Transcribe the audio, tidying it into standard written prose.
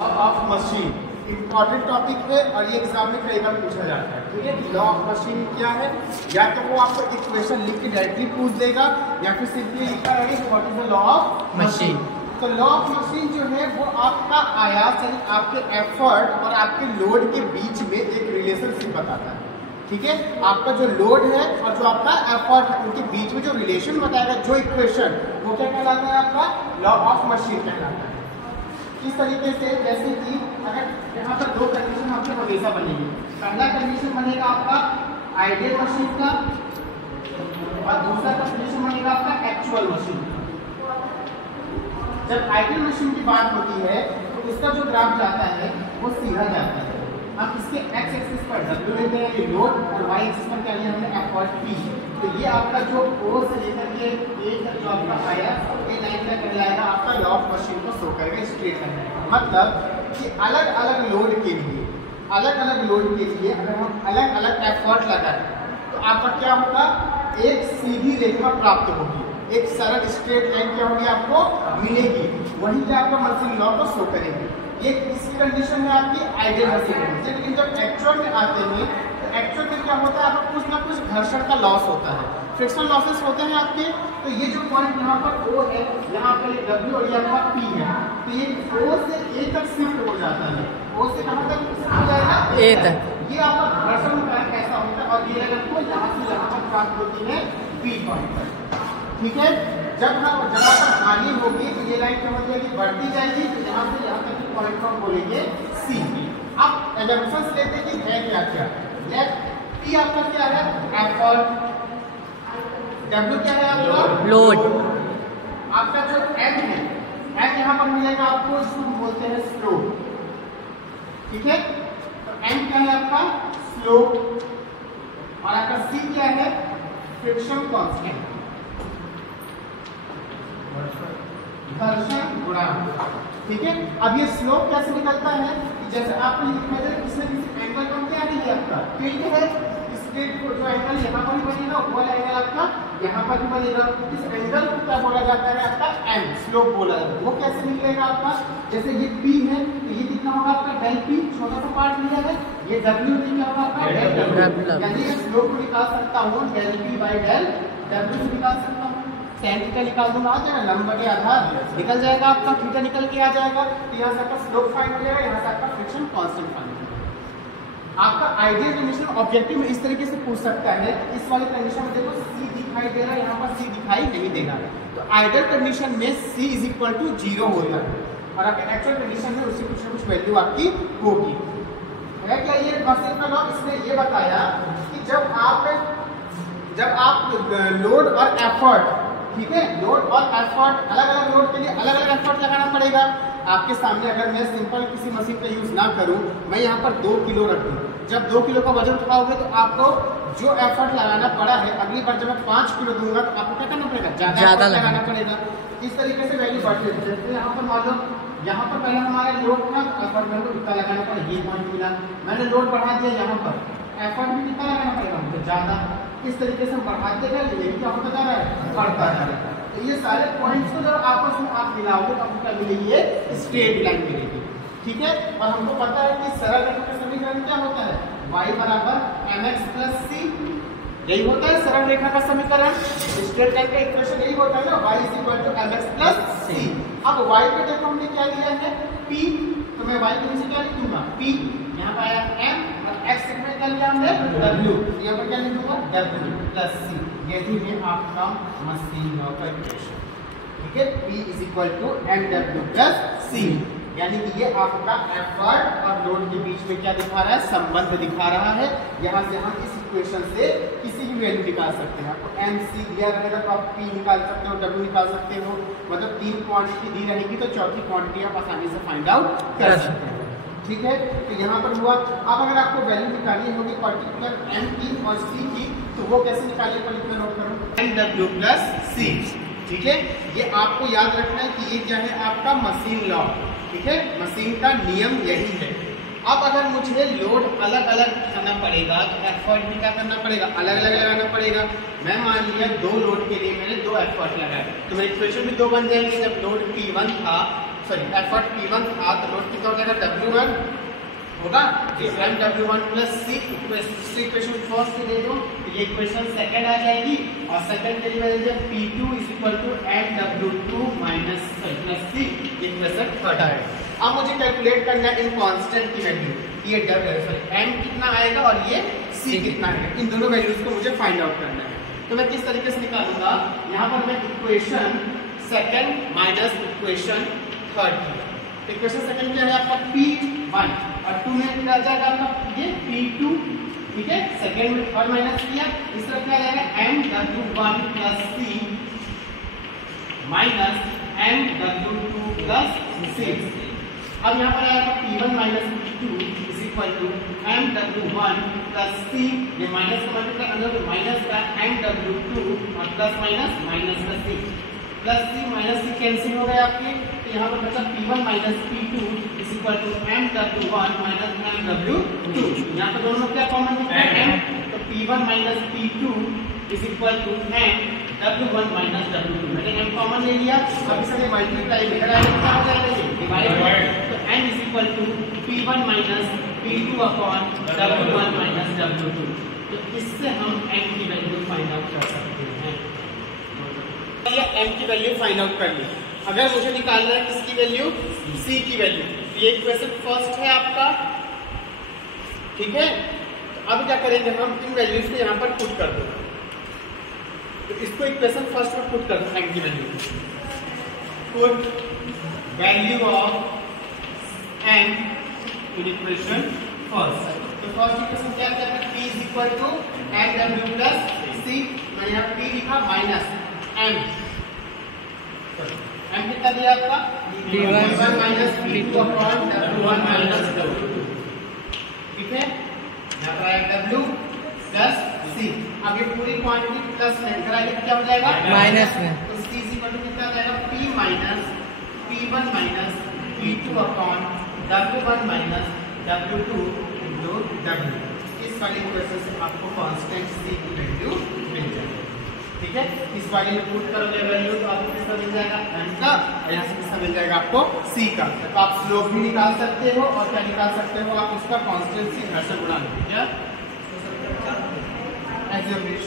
Of machine important topic है और ये एग्जाम में कई बार पूछा जाता है। ठीक है, लॉ ऑफ मशीन क्या है? या तो वो आपको इक्वेशन लिख के डायरेक्टली पूछ देगा या फिर सिंपली लिखा रहेगा what is the law of machine. तो लॉ ऑफ मशीन जो है वो आपका आयास यानी आपके एफर्ट और आपके लोड के बीच में एक रिलेशनशिप बताता है। ठीक है, आपका जो लोड है और जो आपका एफर्ट है उनके बीच में जो रिलेशन बताएगा, जो इक्वेशन, वो क्या कहलाता है? आपका लॉ ऑफ मशीन कहलाता है। इस तरीके से जैसे कि अगर यहाँ पर दो कंडीशन आपके हमेशा बनेगी। पहला कंडीशन बनेगा आपका आइडियल मशीन का और दूसरा कंडीशन बनेगा आपका एक्चुअल मशीन का। जब आइडियल मशीन की बात होती है तो उसका जो ग्राफ जाता है वो सीधा जाता है। हम इसके एक्स एक्सिस पर W लेते हैं, ये लोड, और वाई एक्सिस पर क्या लिया हमने? Effort P। तो ये आपका जो O से लेकर के A तक जो आपका आया ये लाइन का कहलाएगा आपका लॉ ऑफ मशीन को शो करेगा, स्ट्रेट करेगा। मतलब कि अलग अलग लोड के लिए अगर हम अलग अलग एफर्ट लगाएं तो आपका क्या होगा? एक सीधी रेखा प्राप्त होगी, एक सरल स्ट्रेट लाइन क्या होगी आपको मिलेगी। वही क्या आपका मशीन लॉ को शो करेगी। ये इसकी कंडीशन है आपकी आइडियल मशीन। लेकिन जब एक्चुअल में आते हैं तो एक्चुअल में क्या होता है? आपको कुछ ना कुछ घर्षण का लॉस होता है, फ्रिक्शनल लॉसेस होते हैं आपके। तो ये जो पॉइंट यहाँ पर O है, यहाँ पर ये W और ये आपका P है, तो ये O से A तक शिफ्ट हो जाता है। O से कहाँ तक शिफ्ट हो जाएगा? A तक। ये आपका घर्षण का ऐसा होता है और ये आपको यहाँ से यहाँ पर प्राप्त होती है P पॉइंट पर। ठीक है, जब पर हानि होगी तो ये लाइन क्या हो जाएगी? बढ़ती जाएगी। तो यहाँ से यहाँ तक की पॉइंट को हम बोलेंगे C। अब एजम्पशंस लेते हैं कि है क्या क्या। P आपका क्या है? एफर्ट। W क्या है आपका? लोड। आपका जो M है, M यहाँ पर मिलेगा आपको, इसको बोलते हैं स्लो। ठीक है, तो M क्या है आपका? स्लो। और आपका C क्या है? फ्रिक्शन कांस्टेंट, घर्षण गुणांक। ठीक है, अब ये स्लोप कैसे निकलता है? जैसे आपको लिखा जाए किसी एंगल पर क्या है? आपका टिल्ट है, स्ट्रेट जो एंगल यहाँ पर भी बनेगा वो एंगल आपका यहाँ पर भी बनेगा। इस एंगल को क्या बोला जाता है? आपका एम, स्लोप बोला जाता है। वो कैसे निकलेगा आपका? जैसे ये P है तो ये कितना होगा आपका? डेल P, छोटा सा पार्ट लिया है। ये W क्या होगा आपका? Del W। यानी ये स्लोप को निकाल सकता हूँ del P by del W से निकाल सकता हूँ। tan थीटा निकाल दूंगा, आ जाएगा लंब बटे आधार निकल जाएगा आपका, थीटा निकल के आ जाएगा। तो यहाँ से आपका स्लोप फाइंड हो जाएगा, यहाँ से आपका फ्रिक्शन कांस्टेंट फाइंड हो जाएगा। आपका आइडियल कंडीशन ऑब्जेक्टिव में इस तरीके से पूछ सकता है। इस वाले कंडीशन में देखो C दिखाई दे रहा है, यहाँ पर C दिखाई नहीं देगा। तो आइडियल कंडीशन में C इज इक्वल टू 0 होता है और आपके एक्चुअल कंडीशन में उससे कुछ ना कुछ वैल्यू आपकी होगी। है क्या ये मशीन का लॉ? इसने ये बताया कि जब आप लोड और एफर्ट, ठीक है, लोड और एफर्ट, अलग अलग लोड के लिए अलग अलग एफर्ट लगाना पड़ेगा। आपके सामने अगर मैं सिंपल किसी मशीन का यूज ना करूं, मैं यहाँ पर 2 किलो रख दूं, जब 2 किलो का वजन उठाओगे तो आपको जो एफर्ट लगाना पड़ा है, अगली बार जब मैं 5 किलो दूंगा तो आपको क्या करना पड़ेगा? ज्यादा लगाना पड़ेगा। इस तरीके से वैल्यू बढ़ती है। जैसे यहाँ पर मान लो यहाँ पर पहले हमारा लोड था, एफर्ट मेरे को कितना लगाना पड़ा, ये पॉइंट मिला, मैंने लोड बढ़ा दिया, यहाँ पर एफर्ट भी कितना लगाना पड़ेगा मुझे? ज्यादा। इस तरीके से हम बढ़ाते गए, ये क्या होता जा रहा है? बढ़ता जा रहा है। तो ये सारे पॉइंट्स को जब आपस में आप मिलाओगे तो आपको क्या मिलेगी? ये स्ट्रेट लाइन मिलेगी। ठीक है, और हमको पता है कि सरल रेखा का समीकरण क्या होता है? y बराबर mx प्लस c। यही होता है सरल रेखा का समीकरण, स्ट्रेट लाइन का इक्वेशन यही होता है ना, y is equal to mx plus c। अब y पे देखो हमने क्या लिया है? p। तो मैं y के नीचे क्या लिखूंगा? p। यहाँ पर आया m और x में क्या लिया हमने? w। यहाँ पर क्या लिखूंगा? w plus c। यही है आपका मशीन लॉ का इक्वेशन। ठीक है, P is equal to mw plus c। यानी कि ये आपका एफर्ट और लोड के बीच में क्या दिखा रहा है? संबंध दिखा रहा है। यहाँ से हम इस इक्वेशन से किसी भी वैल्यू निकाल सकते हैं। आपको mc दिया रहेगा तो आप P निकाल सकते हो, w निकाल सकते हो। मतलब 3 क्वांटिटी दी रहेगी तो चौथी क्वांटिटी आप आसानी से फाइंड आउट कर सकते हैं। ठीक है, तो यहाँ पर हुआ। अब अगर आपको वैल्यू निकालनी होगी पर्टिकुलर M की और C की, तो वो कैसे निकालिए? पर्टिकुलर नोट करो, mw प्लस c। ठीक है, ये आपको याद रखना है कि ये क्या है? आपका मशीन लॉ। ठीक है, मशीन का नियम यही है। अब अगर मुझे लोड अलग अलग करना पड़ेगा तो एफर्ट भी क्या करना पड़ेगा? अलग अलग लगाना पड़ेगा। मैं मान लिया 2 लोड के लिए मैंने 2 एफर्ट लगाए तो मेरे इक्वेशन भी 2 बन जाएंगे। जब लोड P1 था सॉरी एफर्ट P1 था तो लोड कितना हो जाएगा W1 होगा MW1 plus C equation first दे दो, ये इक्वेशन सेकंड आ जाएगी और सेकंड के लिए मैं दे दिया P2 MW2 minus plus C equation third आएगा। अब मुझे कैलकुलेट करना है इन कांस्टेंट की वैल्यू, ये M कितना आएगा और ये C कितना आएगा, इन दोनों वैल्यूज को मुझे फाइंड आउट करना है। तो मैं किस तरीके से निकालूंगा, यहाँ पर मैं equation second minus equation third की, इक्वेशन सेकंड क्या है आपका P1 और 2 में क्या जाएगा आपका ये P2, ठीक है, सेकंड में और माइनस किया, इस तरफ क्या जाएगा MW1 plus C minus MW2 plus C। अब यहाँ पर आएगा P1 minus P2 is equal to MW1 plus C, ये माइनस का मतलब अंदर तो माइनस का MW2 और प्लस माइनस माइनस का C, plus C minus C cancel हो गए आपके, तो यहाँ पर बचा P1 minus P2 is equal to MW1 minus MW2, यहाँ पर दोनों में क्या कॉमन निकला है M, तो P1 minus P2 is equal to MW1 minus W2, मैंने M कॉमन ले लिया, अब इसे मल्टीप्लाई में कराएंगे क्या हो जाएगा ये डिवाइड, तो M is equal to P1 minus P2 upon W1 minus W2, तो इससे हम M की वैल्यू फाइंड आउट कर सकते हैं। M की वैल्यू फाइंड आउट कर ली, अगर मुझे निकालना है किसकी वैल्यू, C की वैल्यू, ये इक्वेशन फर्स्ट है आपका, ठीक है। तो अब क्या करेंगे हम इन वैल्यूज को यहाँ पर पुट कर दो, तो इसको इक्वेशन फर्स्ट में पुट कर दो, M की value put value of M in equation first, तो फर्स्ट इक्वेशन क्या क्या है, P is equal to MW plus C, मैंने यहाँ P लिखा माइनस M कितना दिया आपका P1 minus P2 upon W1 minus W2, ठीक है, यहाँ पर आएगा W प्लस C, अब ये पूरी क्वांटिटी प्लस में कराएंगे क्या हो जाएगा माइनस में, तो C इक्वल टू कितना जाएगा P minus P1 minus P2 upon W1 minus W2 into W, इस वाली इक्वेशन से आपको कांस्टेंट C की वैल्यू मिल जाएगी, ठीक है। इस वाले में पुट करोगे वैल्यू तो आपको किसका मिल जाएगा M का, और यहाँ से किसका मिल जाएगा आपको C का, तो आप स्लोप भी निकाल सकते हो और क्या निकाल सकते हो आप उसका कांस्टेंट C घर से गुणा, क्या एज यू विश।